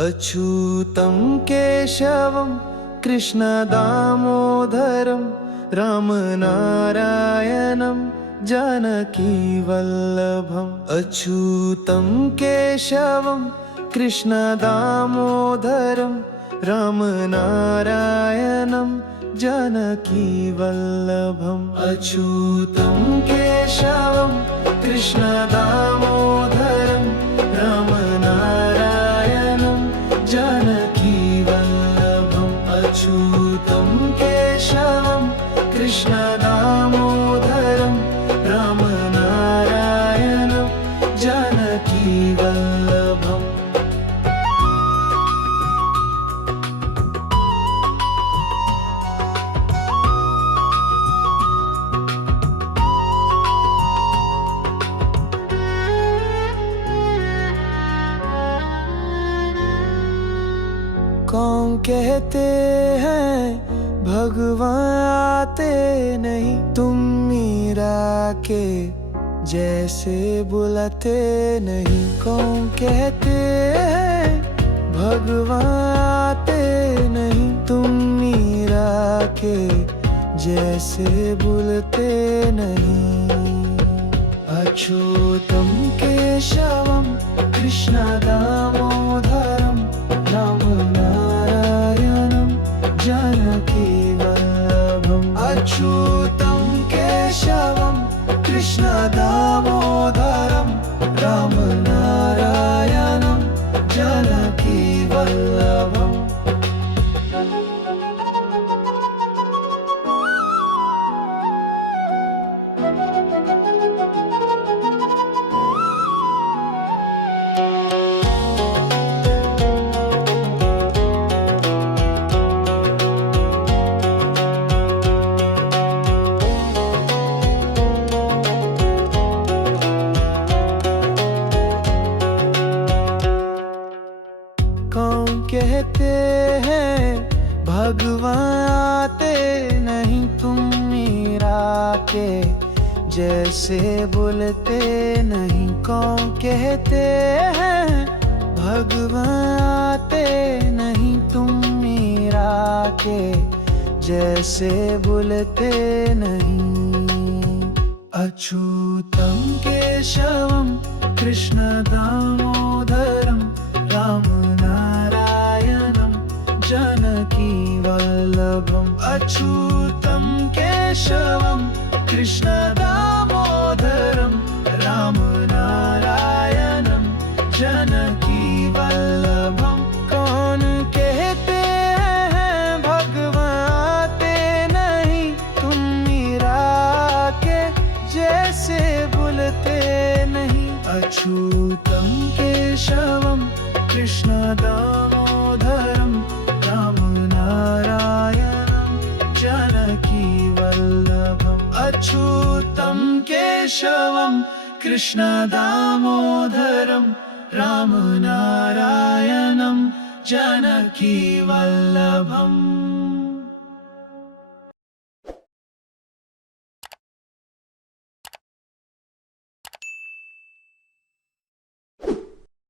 अच्युतं केशवं कृष्णदामोदरं रामनारायणं जानकीवल्लभम्। अच्युतं केशवं कृष्णदामोदरं रामनारायणं जानकीवल्लभम्। अच्युतं केशवं कृष्णदामोदरं रामनारायणं जानकीवल्लभम्। अच्युतं केशवं कृष्णदामोदरं रामनारायणं जानकीवल्लभम्। कौन कहते हैं भगवान आते नहीं, तुम मीरा के जैसे बुलाते नहीं। कौन कहते हैं भगवान आते नहीं, तुम मीरा के जैसे बुलते नहीं। अच्युतं केशवं कृष्णदामोदरं रामनारायणं जानकीवल्लभम्। अच्युतं केशवं कृष्णदामोदरं रामनारायणं जानकीवल्लभम्। कौन कहते हैं भगवान आते नहीं, तुम मीरा के जैसे बुलते नहीं। कौन कहते हैं भगवान आते नहीं, तुम मीरा के जैसे बुलते नहीं। अच्युतं केशवं कृष्णदामोदरं रामनारायणं जानकीवल्लभम्। अच्युतं केशवं कृष्णदामोदरं रामनारायणं जानकीवल्लभम्। कौन कहते हैं भगवान आते नहीं, तुम मीरा के जैसे बुलते नहीं। अच्युतं केशवं कृष्णदामोदरं रामनारायणं जानकीवल्लभम्। अच्युतं केशवं कृष्णदामोदरं रामनारायणं जानकीवल्लभम्।